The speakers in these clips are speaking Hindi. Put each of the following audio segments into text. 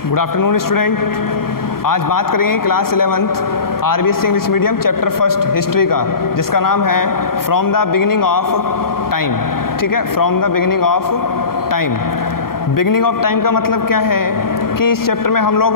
Good afternoon student. आज बात करेंगे class 11th RBSC English medium chapter first history का, जिसका नाम है from the beginning of time. ठीक है, from the beginning of time. Beginning of time का मतलब क्या है कि इस चैप्टर में हम लोग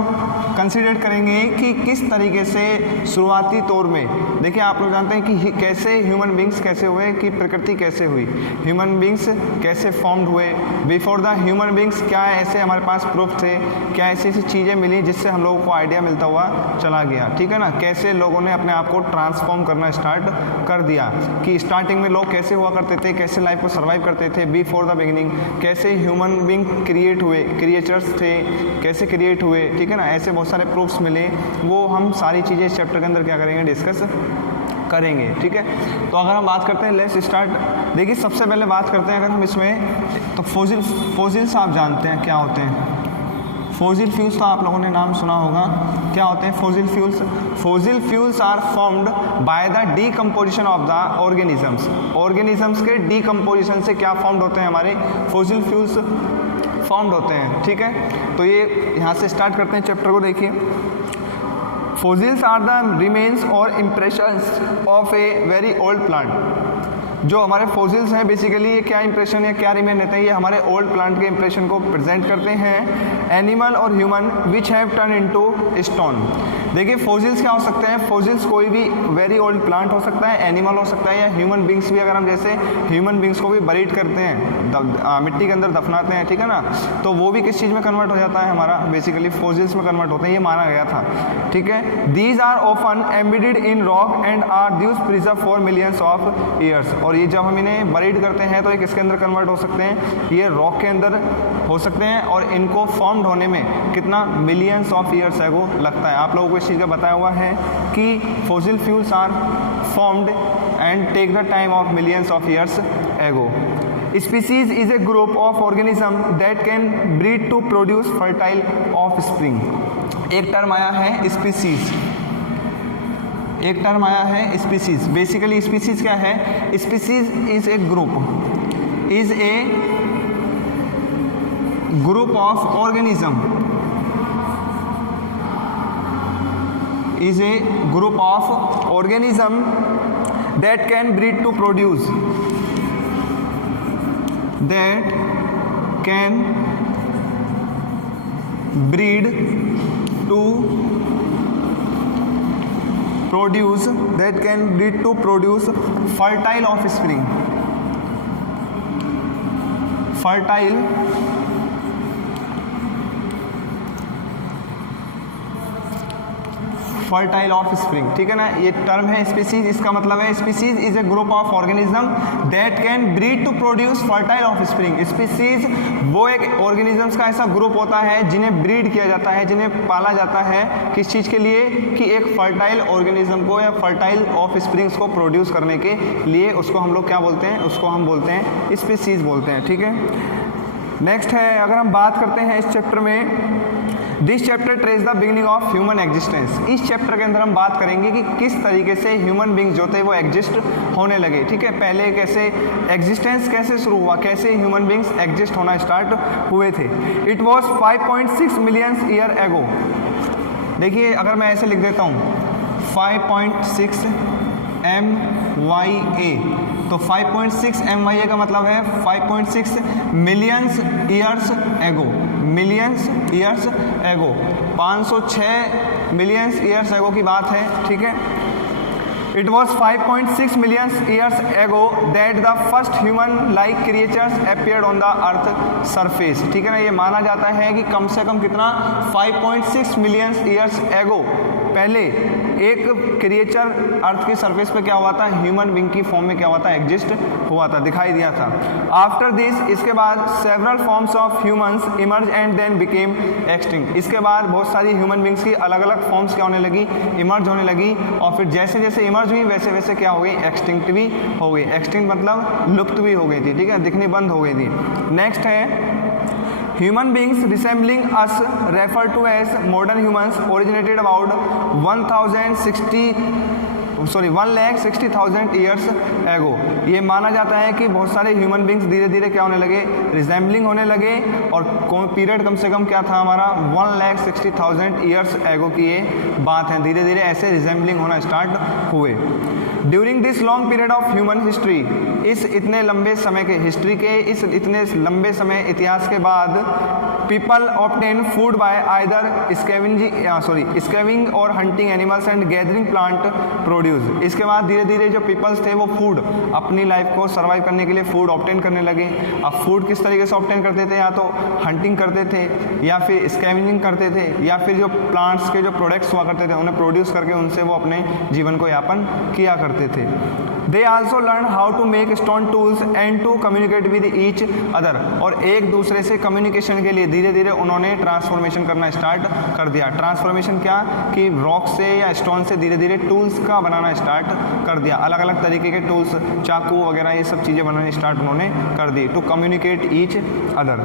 कंसीडर करेंगे कि किस तरीके से शुरुआती तौर में, देखिए आप लोग जानते हैं कि कैसे ह्यूमन बींग्स कैसे हुए, कि प्रकृति कैसे हुई, ह्यूमन बींग्स कैसे फॉर्म्ड हुए, बिफोर द ह्यूमन बींग्स क्या ऐसे हमारे पास प्रूफ थे, क्या ऐसी ऐसी चीज़ें मिली जिससे हम लोगों को आइडिया मिलता हुआ चला गया। ठीक है ना, कैसे लोगों ने अपने आप को ट्रांसफॉर्म करना स्टार्ट कर दिया, कि स्टार्टिंग में लोग कैसे हुआ करते थे, कैसे लाइफ को सर्वाइव करते थे बिफोर द बिगिनिंग, कैसे ह्यूमन बींग क्रिएट हुए, क्रिएचर्स थे कैसे क्रिएट हुए। ठीक है ना, ऐसे बहुत सारे प्रूफ्स मिले, वो हम सारी चीज़ें इस चैप्टर के अंदर क्या करेंगे, डिस्कस करेंगे। ठीक है, तो अगर हम बात करते हैं, लेट्स स्टार्ट। देखिए सबसे पहले बात करते हैं अगर हम इसमें, तो फोसिल्स आप जानते हैं क्या होते हैं। फोसिल फ्यूल्स तो आप लोगों ने नाम सुना होगा, क्या होते हैं fossil fuels. Fossil fuels are formed by the decomposition of the organisms. Organisms के डीकम्पोजिशन से क्या फॉर्म्ड होते हैं, हमारे फोसिल फ्यूल्स फॉर्म्ड होते हैं। ठीक है, तो ये यहाँ से स्टार्ट करते हैं चैप्टर को। देखिए फोसिल्स आर द रिमेन्स और impressions of a very old plant. जो हमारे फोसिल्स हैं बेसिकली ये क्या इंप्रेशन या क्या रिमेन रहते हैं, ये हमारे ओल्ड प्लांट के इंप्रेशन को प्रेजेंट करते हैं। एनिमल और human which have turn into stone. देखिए फोसिल्स क्या हो सकते हैं, फोसिल्स कोई भी वेरी ओल्ड प्लांट हो सकता है, एनिमल हो सकता है, या ह्यूमन बींग्स भी, अगर हम जैसे ह्यूमन बींग्स को भी बरीड करते हैं, मिट्टी के अंदर दफनाते हैं, ठीक है ना, तो वो भी किस चीज़ में कन्वर्ट हो जाता है, हमारा बेसिकली फोसिल्स में कन्वर्ट होते हैं, ये माना गया था। ठीक है, these are often embedded in rock and are thus preserve for millions of years. और ये जब हम इन्हें बरीड करते हैं तो ये किसके अंदर कन्वर्ट हो सकते हैं, ये रॉक के अंदर हो सकते हैं, और इनको फॉर्म्ड होने में कितना मिलियंस ऑफ ईयर्स है वो लगता है। आप लोगों को इस चीज़ का बताया हुआ है कि fossil fuels are formed and take the time of millions of years ago. Species is a group of organism that can breed to produce fertile offspring. एक टर्म आया है स्पीसीज, एक टर्म आया है स्पीसीज। बेसिकली स्पीसीज क्या है, species is a group, is a group of organism, is a group of organism that can breed to produce, that can breed to produce, that can breed to produce fertile offspring, fertile fertile of spring. ठीक है ना, ये टर्म है स्पीसीज, इसका मतलब है species is a group of organism that can breed to produce fertile offspring. Species वो एक ऑर्गेनिजम्स का ऐसा ग्रुप होता है जिन्हें ब्रीड किया जाता है, जिन्हें पाला जाता है किस चीज़ के लिए, कि एक फर्टाइल ऑर्गेनिज्म को या फर्टाइल ऑफ स्प्रिंग्स को प्रोड्यूस करने के लिए। उसको हम लोग क्या बोलते हैं, उसको हम बोलते हैं स्पीसीज बोलते हैं। ठीक है, नेक्स्ट है अगर हम बात करते हैं इस चैप्टर में, this chapter trace the beginning of human existence. इस चैप्टर के अंदर हम बात करेंगे कि किस तरीके से ह्यूमन बींग्स जो थे वो एग्जिस्ट होने लगे। ठीक है, पहले कैसे एग्जिस्टेंस कैसे शुरू हुआ, कैसे ह्यूमन बींग्स एग्जिस्ट होना स्टार्ट हुए थे। It was 5.6 millions year ago. देखिए अगर मैं ऐसे लिख देता हूँ 5.6 MYA, तो 5.6 MYA का मतलब है 5.6 millions years ago, millions years ago, 506 millions years ago की बात है। ठीक है, it was 5.6 millions years ago that the first human like creatures appeared on the earth surface. ठीक है ना, ये माना जाता है कि कम से कम कितना 5.6 मिलियंस ईयर्स एगो पहले एक क्रिएचर अर्थ के सरफेस पे क्या हुआ था, ह्यूमन बींग की फॉर्म में क्या हुआ था, एग्जिस्ट हुआ था, दिखाई दिया था। आफ्टर दिस, इसके बाद several forms of humans emerge and then became extinct. इसके बाद बहुत सारी ह्यूमन बींग्स की अलग अलग फॉर्म्स क्या होने लगी, इमर्ज होने लगी, और फिर जैसे जैसे इमर्ज हुई वैसे वैसे क्या हो गई, एक्सटिंक्ट भी हो गई। एक्सटिंक्ट मतलब लुप्त भी हो गई थी। ठीक है, दिखनी बंद हो गई थी। नेक्स्ट है Human beings resembling us referred to as modern humans originated about 1060 1,60,000 years ago. ये माना जाता है कि बहुत सारे ह्यूमन बींग्स धीरे धीरे क्या होने लगे, रिजेंबलिंग होने लगे, और पीरियड कम से कम क्या था हमारा 1,60,000 ईयर्स एगो की ये बात है। धीरे धीरे ऐसे रिजेंबलिंग होना स्टार्ट हुए। During this long period of human history, इस इतने लंबे समय के हिस्ट्री के इस इतने लंबे समय इतिहास के बाद people obtain food by either scavenging और hunting animals and gathering plant produce. इसके बाद धीरे धीरे जो पीपल्स थे वो फूड, अपनी लाइफ को सर्वाइव करने के लिए फूड ऑब्टेन करने लगे। अब फूड किस तरीके से ऑब्टेन करते थे, या तो हंटिंग करते थे, या फिर स्कैविंजिंग करते थे, या फिर जो प्लांट्स के जो प्रोडक्ट्स हुआ करते थे उन्हें प्रोड्यूस करके उनसे वो अपने जीवन को यापन किया करते थे। They also learn how to make stone tools and to communicate with each other, और एक दूसरे से कम्युनिकेशन के लिए धीरे धीरे उन्होंने ट्रांसफॉर्मेशन करना स्टार्ट कर दिया। ट्रांसफॉर्मेशन क्या कि रॉक से या स्टोन से धीरे धीरे टूल्स का बनाना स्टार्ट कर दिया। अलग अलग तरीके के टूल्स, चाकू वगैरह ये सब चीज़ें बनानी स्टार्ट उन्होंने कर दी to communicate each other.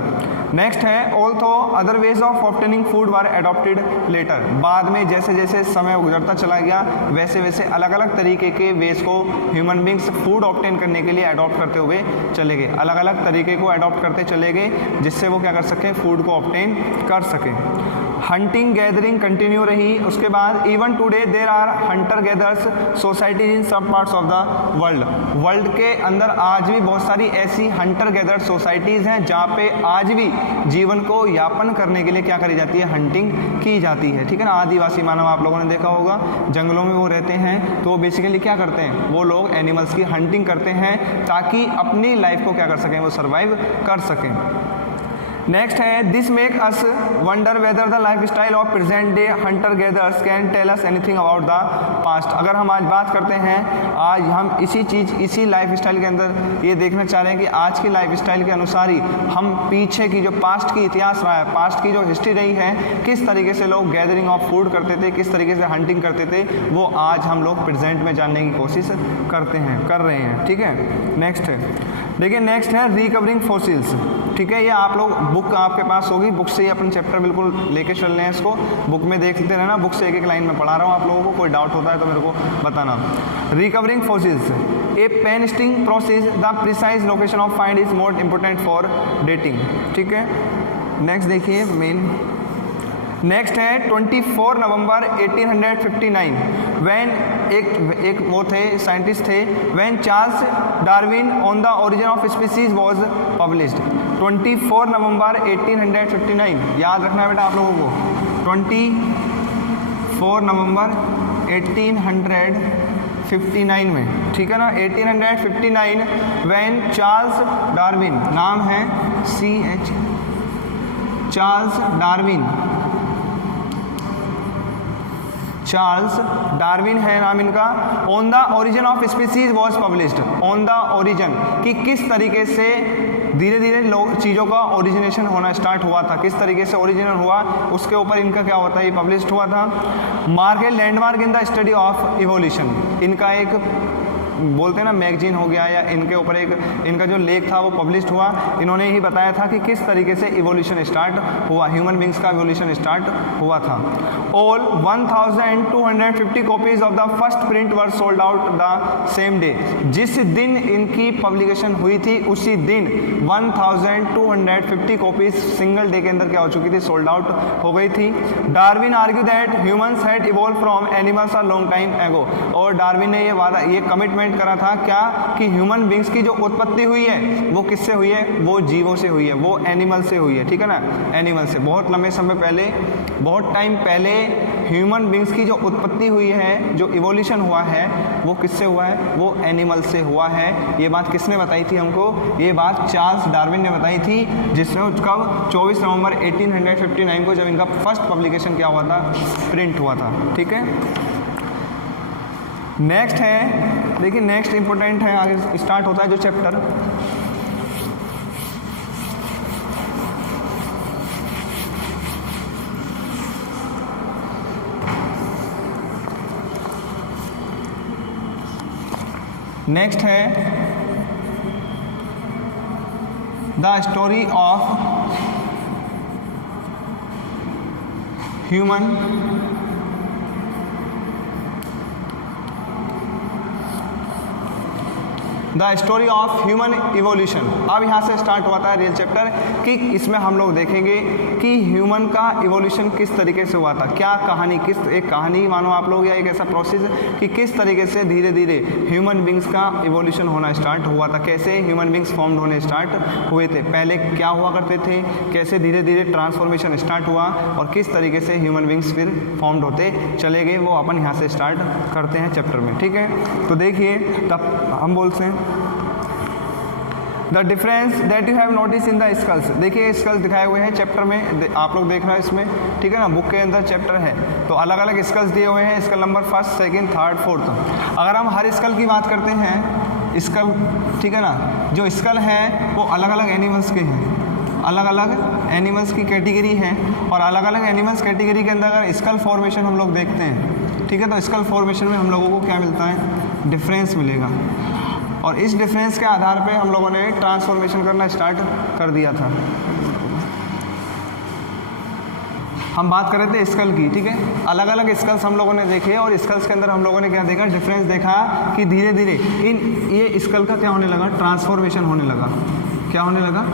Next है although other ways of obtaining food were adopted later. बाद में जैसे जैसे समय गुजरता चला गया वैसे वैसे अलग अलग तरीके के वेज को ह्यूमन बींग्स फूड ऑब्टेन करने के लिए अडॉप्ट करते हुए चले गए। अलग अलग तरीके को अडॉप्ट करते चले गए जिससे वो क्या कर सकें, फूड को ऑब्टेन कर सकें। हंटिंग गैदरिंग कंटिन्यू रही। उसके बाद even today there are hunter gatherers societies in सब parts of the world. World के अंदर आज भी बहुत सारी ऐसी हंटर गैदर सोसाइटीज़ हैं जहाँ पे आज भी जीवन को यापन करने के लिए क्या करी जाती है, हंटिंग की जाती है। ठीक है ना। आदिवासी मानव आप लोगों ने देखा होगा, जंगलों में वो रहते हैं तो बेसिकली क्या करते हैं, वो लोग एनिमल्स की हंटिंग करते हैं ताकि अपनी लाइफ को क्या कर सकें, वो सर्वाइव कर सकें। नेक्स्ट है this make us wonder whether the lifestyle of present day hunter gatherers can tell us anything about the past. अगर हम आज बात करते हैं, आज हम इसी लाइफ स्टाइल के अंदर ये देखना चाह रहे हैं कि आज की लाइफ स्टाइल के अनुसार ही हम पीछे की जो पास्ट की इतिहास रहा है, पास्ट की जो हिस्ट्री रही है, किस तरीके से लोग गैदरिंग ऑफ फूड करते थे, किस तरीके से हंटिंग करते थे, वो आज हम लोग प्रेजेंट में जानने की कोशिश कर रहे हैं। ठीक है। नेक्स्ट है, देखिए नेक्स्ट है रिकवरिंग फॉसिल्स। ठीक है, ये आप लोग बुक आपके पास होगी, बुक से ही अपन चैप्टर बिल्कुल लेके चल रहे हैं इसको, बुक में देख लेते रहना, बुक से एक एक लाइन में पढ़ा रहा हूँ आप लोगों को, कोई डाउट होता है तो मेरे को बताना। Recovering fossils a painstaking process, the precise location of find is more important for dating. ठीक है। नेक्स्ट देखिए मेन नेक्स्ट है 24 नवंबर 1859 व्हेन एक वो थे साइंटिस्ट थे, when Charles Darwin on the origin of species was published. 24 नवंबर 1859 याद रखना है बेटा आप लोगों को, 24 नवंबर 1859 में। ठीक है ना। 1859 व्हेन चार्ल्स डार्विन, नाम है CH चार्ल्स डार्विन है नाम इनका। On the origin of species was published. On the origin कि किस तरीके से धीरे धीरे चीज़ों का ओरिजिनेशन होना स्टार्ट हुआ था, किस तरीके से ओरिजिनल हुआ, उसके ऊपर इनका क्या होता है, ये पब्लिश्ड हुआ था। Mark a landmark in the study of evolution. इनका एक बोलते हैं ना मैगजीन हो गया, या इनके ऊपर एक इनका जो लेख था वो पब्लिश्ड हुआ। इन्होंने ही बताया था कि किस तरीके से इवोल्यूशन स्टार्ट हुआ, ह्यूमन बींग्स का इवोल्यूशन स्टार्ट हुआ था। All 1250 copies of the first print were sold out the same day. जिस दिन इनकी पब्लिकेशन हुई थी उसी दिन 1250 कॉपीज सिंगल डे के अंदर क्या हो चुकी थी, सोल्ड आउट हो गई थी। Darwin argue that humans had evolve from animals a long time एगो। और डार्विन ने ये कमिटमेंट करा था क्या कि ह्यूमन बींग्स की जो उत्पत्ति हुई है वो किससे हुई है, वो जीवों से हुई है, वो एनिमल से हुई है। ठीक है ना। एनिमल से बहुत लंबे समय पहले, बहुत टाइम पहले ह्यूमन बींग्स की जो उत्पत्ति हुई है, जो इवोल्यूशन हुआ है, वो किससे हुआ है, वो एनिमल से हुआ है। ये बात किसने बताई थी हमको, ये बात चार्ल्स डार्विन ने बताई थी, जिसने कब 24 नवंबर 1859 को जब इनका फर्स्ट पब्लिकेशन क्या हुआ था, प्रिंट हुआ था। ठीक है। नेक्स्ट है, देखिए नेक्स्ट इंपॉर्टेंट है, आगे स्टार्ट होता है जो चैप्टर, नेक्स्ट है the story of the story of human evolution. अब यहाँ से स्टार्ट हुआ था रियल चैप्टर कि इसमें हम लोग देखेंगे कि ह्यूमन का इवोल्यूशन किस तरीके से हुआ था, क्या कहानी, किस एक कहानी मानो आप लोग, या एक ऐसा प्रोसेस कि किस तरीके से धीरे धीरे ह्यूमन बींग्स का इवोल्यूशन होना स्टार्ट हुआ था, कैसे ह्यूमन बींग्स फॉर्म्ड होने स्टार्ट हुए थे, पहले क्या हुआ करते थे, कैसे धीरे धीरे ट्रांसफॉर्मेशन स्टार्ट हुआ और किस तरीके से ह्यूमन बींग्स फिर फॉर्म्ड होते चले गए, वो अपन यहाँ से स्टार्ट करते हैं चैप्टर में। ठीक है, तो देखिए तब हम बोलते हैं the difference that you have notice in the skulls. देखिए स्कल्स दिखाए हुए हैं चैप्टर में, आप लोग देख रहे हैं इसमें, ठीक है ना, बुक के अंदर चैप्टर है तो अलग अलग स्कल्स दिए हुए हैं, स्कल नंबर 1, 2, 3, 4। अगर हम हर स्कल की बात करते हैं, स्कल, ठीक है ना, जो स्कल है वो अलग अलग एनिमल्स के हैं, अलग अलग एनिमल्स की कैटेगरी है और अलग अलग एनिमल्स कैटेगरी के अंदर अगर स्कल फॉर्मेशन हम लोग देखते हैं, ठीक है, तो स्कल फॉर्मेशन में हम लोगों को क्या मिलता है, डिफरेंस मिलेगा और इस डिफरेंस के आधार पे हम लोगों ने ट्रांसफॉर्मेशन करना स्टार्ट कर दिया था। हम बात कर रहे थे स्कल की, ठीक है, अलग अलग स्कल्स हम लोगों ने देखे और स्कल्स के अंदर हम लोगों ने क्या देखा, डिफरेंस देखा कि धीरे धीरे ये स्कल का क्या होने लगा, ट्रांसफॉर्मेशन होने लगा, क्या होने लगा,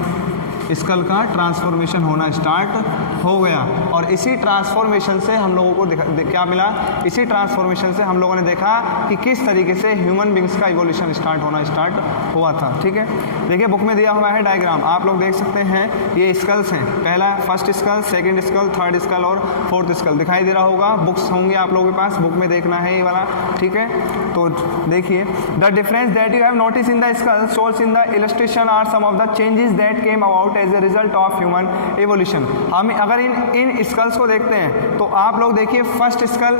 स्कल का ट्रांसफॉर्मेशन होना स्टार्ट हो गया और इसी ट्रांसफॉर्मेशन से हम लोगों को क्या मिला, इसी ट्रांसफॉर्मेशन से हम लोगों ने देखा कि किस तरीके से ह्यूमन बींग्स का इवोल्यूशन स्टार्ट होना स्टार्ट हुआ था। ठीक है, देखिए बुक में दिया हुआ है डायग्राम, आप लोग देख सकते हैं, ये स्कल्स हैं, पहला first skull, second skull, third skull और फोर्थ स्कल दिखाई दे रहा होगा, बुक्स होंगे आप लोगों के पास, बुक में देखना है ये वाला। ठीक है, तो देखिए the difference that you have notice in the skull shows in the illustration are some of the changes that came about as a result of human evolution. हम अगर इन स्कल्स को देखते हैं तो आप लोग देखिए फर्स्ट स्कल,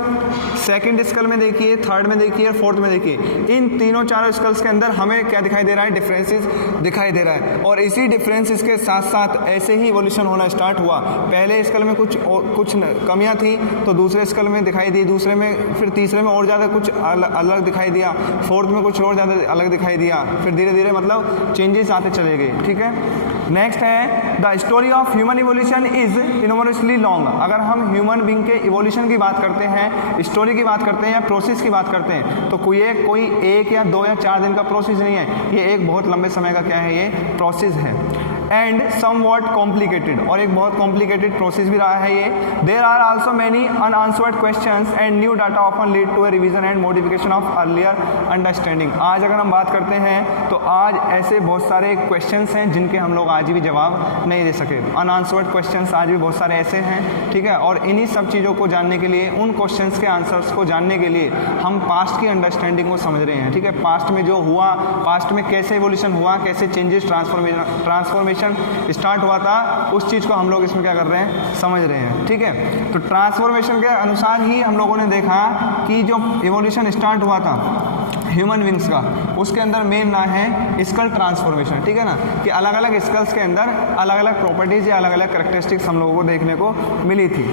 सेकंड स्कल में देखिए, थर्ड में देखिए, फोर्थ में देखिए, इन तीनों चारों स्कल्स के अंदर हमें क्या दिखाई दे रहा है, डिफरेंसेस दिखाई दे रहा है और इसी डिफरेंसेस के साथ साथ ऐसे ही इवोल्यूशन होना स्टार्ट हुआ। पहले स्कल में कुछ कमियां थी तो दूसरे स्कल में दिखाई दी, दूसरे में, फिर तीसरे में और ज़्यादा कुछ अलग दिखाई दिया, फोर्थ में कुछ और ज़्यादा अलग दिखाई दिया, फिर धीरे धीरे मतलब चेंजेस आते चले गए। ठीक है, नेक्स्ट है the story of human evolution is enormously long. अगर हम ह्यूमन बींग के इवोल्यूशन की बात करते हैं, स्टोरी की बात करते हैं या प्रोसेस की बात करते हैं तो कोई एक या 2 या 4 दिन का प्रोसेस नहीं है, ये एक बहुत लंबे समय का क्या है, ये प्रोसेस है एंड समवॉट कॉम्प्लिकेटेड, और एक बहुत कॉम्प्लिकेटेड प्रोसेस भी रहा है ये। There are also many unanswered questions and new data often lead to a revision and modification of earlier understanding. आज अगर हम बात करते हैं तो आज ऐसे बहुत सारे क्वेश्चंस हैं जिनके हम लोग आज भी जवाब नहीं दे सके, अनआंसर्ड क्वेश्चंस आज भी बहुत सारे ऐसे हैं। ठीक है, और इन्हीं सब चीज़ों को जानने के लिए, उन क्वेश्चंस के आंसर्स को जानने के लिए हम पास्ट की अंडरस्टैंडिंग को समझ रहे हैं। ठीक है, पास्ट में जो हुआ, पास्ट में कैसे इवोल्यूशन हुआ, कैसे चेंजेस, ट्रांसफॉर्मेशन स्टार्ट हुआ था, उस चीज़ को हम लोग इसमें क्या कर रहे हैं, समझ रहे हैं। ठीक है, तो ट्रांसफॉर्मेशन के अनुसार ही हम लोगों ने देखा कि जो इवोल्यूशन स्टार्ट हुआ था ह्यूमन विंग्स का, उसके अंदर मेन ना है स्कल ट्रांसफॉर्मेशन। ठीक है ना, कि अलग अलग स्कल्स के अंदर अलग अलग प्रॉपर्टीज या अलग अलग कैरेक्टरिस्टिक्स हम लोगों को देखने को मिली थी।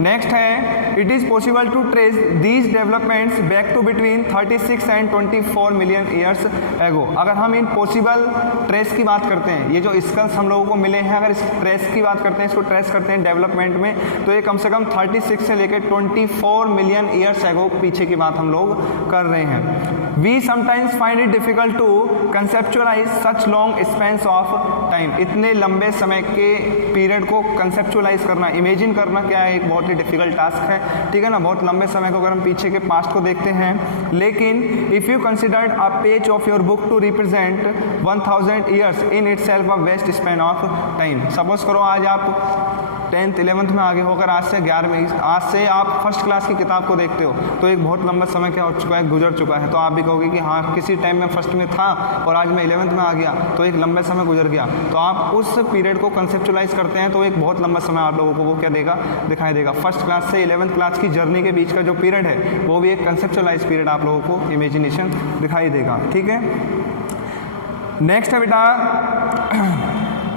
नेक्स्ट है it is possible to trace these developments back to between 36 and 24 million years ago. अगर हम इन पॉसिबल ट्रेस की बात करते हैं, ये जो स्कल्स हम लोगों को मिले हैं, अगर इस ट्रेस की बात करते हैं, इसको ट्रेस करते हैं डेवलपमेंट में, तो ये कम से कम 36 से लेकर 24 मिलियन ईयर्स एगो पीछे की बात हम लोग कर रहे हैं। We sometimes find it difficult to conceptualize such long spans of time। इतने लंबे समय के पीरियड को कंसेप्चुअलाइज करना, इमेजिन करना क्या है, एक बहुत ही डिफिकल्ट टास्क है। ठीक है ना, बहुत लंबे समय को अगर हम पीछे के पास्ट को देखते हैं, लेकिन if you considered a page of your book to represent 1000 years in itself a vast span of time. Suppose करो आज आप 10th 11th में आगे होकर आज से 11वीं, आज से आप फर्स्ट क्लास की किताब को देखते हो तो एक बहुत लंबा समय क्या हो चुका है, गुजर चुका है। तो आप भी कहोगे कि हाँ, किसी टाइम में फर्स्ट में था और आज मैं 11th में आ गया तो एक लंबे समय गुजर गया। तो आप उस पीरियड को कंसेप्चुलाइज करते हैं तो एक बहुत लंबा समय आप लोगों को वो क्या देगा, दिखाई देगा। फर्स्ट क्लास से 11th क्लास की जर्नी के बीच का जो पीरियड है वो भी एक कंसेप्चुलाइज पीरियड आप लोगों को इमेजिनेशन दिखाई देगा। ठीक है, नेक्स्ट है बेटा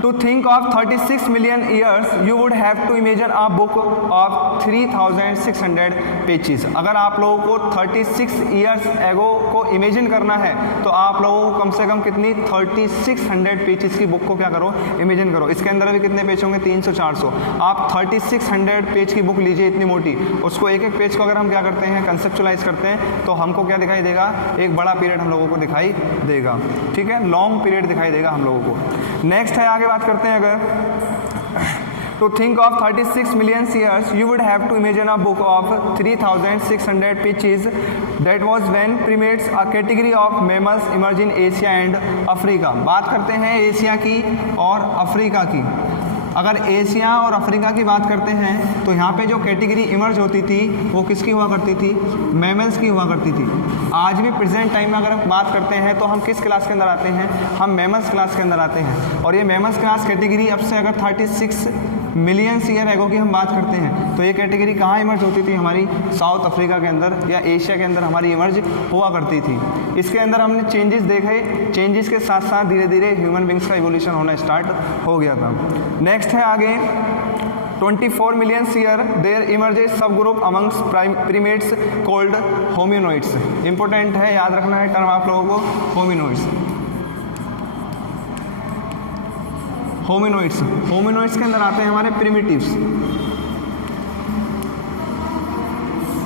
To think of 36 million years, you would have to imagine a book of 3600 pages. अगर आप लोगों को 36 years ago को इमेजिन करना है तो आप लोगों को कम से कम कितनी 3600 पेजेस की बुक को क्या करो, इमेजिन करो. इसके अंदर भी कितने पेज होंगे, 300-400. आप 3600 पेज की बुक लीजिए इतनी मोटी, उसको एक एक पेज को अगर हम क्या करते हैं, कंसेप्चुलाइज करते हैं, तो हमको क्या दिखाई देगा, एक बड़ा पीरियड हम लोगों को दिखाई देगा. ठीक है, लॉन्ग पीरियड दिखाई देगा हम लोगों को. नेक्स्ट है, आगे बात करते हैं. अगर to think of 36 million years, you would have to imagine a book of 3600 pages. That was when primates, a category of mammals, emerged in Asia and Africa. बात करते हैं एशिया की और अफ्रीका की. अगर एशिया और अफ्रीका की बात करते हैं तो यहाँ पे जो कैटेगरी इमर्ज होती थी वो किसकी हुआ करती थी, मैमल्स की हुआ करती थी. आज भी प्रेजेंट टाइम में अगर हम बात करते हैं तो हम किस क्लास के अंदर आते हैं, हम मैमल्स क्लास के अंदर आते हैं. और ये मैमल्स क्लास कैटेगरी अब से अगर 36 मिलियन ईयर एगो की हम बात करते हैं तो ये कैटेगरी कहाँ इमर्ज होती थी, हमारी साउथ अफ्रीका के अंदर या एशिया के अंदर हमारी इमर्ज हुआ करती थी. इसके अंदर हमने चेंजेस देखे, चेंजेस के साथ साथ धीरे धीरे ह्यूमन बींग्स का इवोल्यूशन होना स्टार्ट हो गया था. नेक्स्ट है आगे 24 मिलियन ईयर देयर इमर्जेस सब group amongst primates called होमिनोइड्स. Important है, याद रखना है टर्म आप लोगों को, होमिनोइड्स. होमिनोइड्स, होमिनोइड्स के अंदर आते हैं हमारे प्रिमिटिव्स.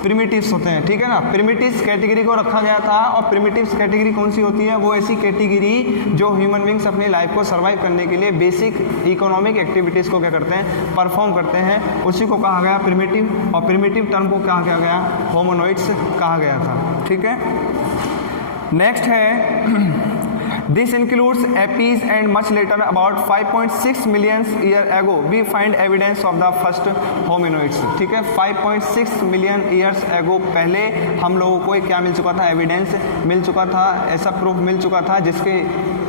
प्रिमिटिव्स होते हैं, ठीक है ना. प्रिमिटिव्स कैटेगरी को रखा गया था. और प्रिमिटिव्स कैटेगरी कौन सी होती है, वो ऐसी कैटेगरी जो ह्यूमन बींग्स अपनी लाइफ को सर्वाइव करने के लिए बेसिक इकोनॉमिक एक्टिविटीज़ को क्या करते हैं, परफॉर्म करते हैं. उसी को कहा गया प्रिमिटिव. और प्रिमिटिव टर्म को कहा गया, होमिनोइड्स कहा गया था. ठीक है. नेक्स्ट है This includes apes and much later, about 5.6 million years ago, we find evidence of the first hominoids. ठीक है, 5.6 मिलियन ईयर्स एगो पहले हम लोगों को क्या मिल चुका था, एविडेंस मिल चुका था, ऐसा प्रूफ मिल चुका था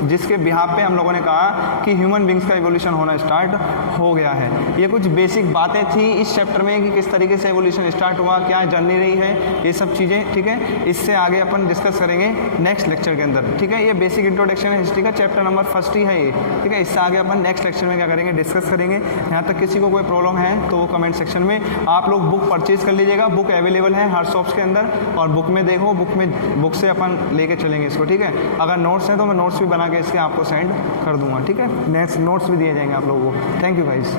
जिसके बिहाफ पे हम लोगों ने कहा कि ह्यूमन बींग्स का एवोल्यूशन होना स्टार्ट हो गया है. ये कुछ बेसिक बातें थी इस चैप्टर में कि किस तरीके से एवोल्यूशन स्टार्ट हुआ, क्या जर्नी रही है, ये सब चीज़ें. ठीक है, इससे आगे अपन डिस्कस करेंगे नेक्स्ट लेक्चर के अंदर. ठीक है, ये बेसिक इंट्रोडक्शन है हिस्ट्री का, चैप्टर नंबर 1 ही है ये. ठीक है, इससे आगे अपन नेक्स्ट लेक्चर में क्या करेंगे, डिस्कस करेंगे. यहाँ तक किसी को कोई प्रॉब्लम है तो वो कमेंट सेक्शन में आप लोग बुक परचेज कर लीजिएगा. बुक अवेलेबल है हर शॉप्स के अंदर, और बुक में देखो, बुक से अपन लेके चलेंगे इसको. ठीक है, अगर नोट्स हैं तो मैं नोट्स भी बना के इसके आपको सेंड कर दूंगा. ठीक है, नेक्स्ट नोट्स भी दिए जाएंगे आप लोगों को. Thank you guys.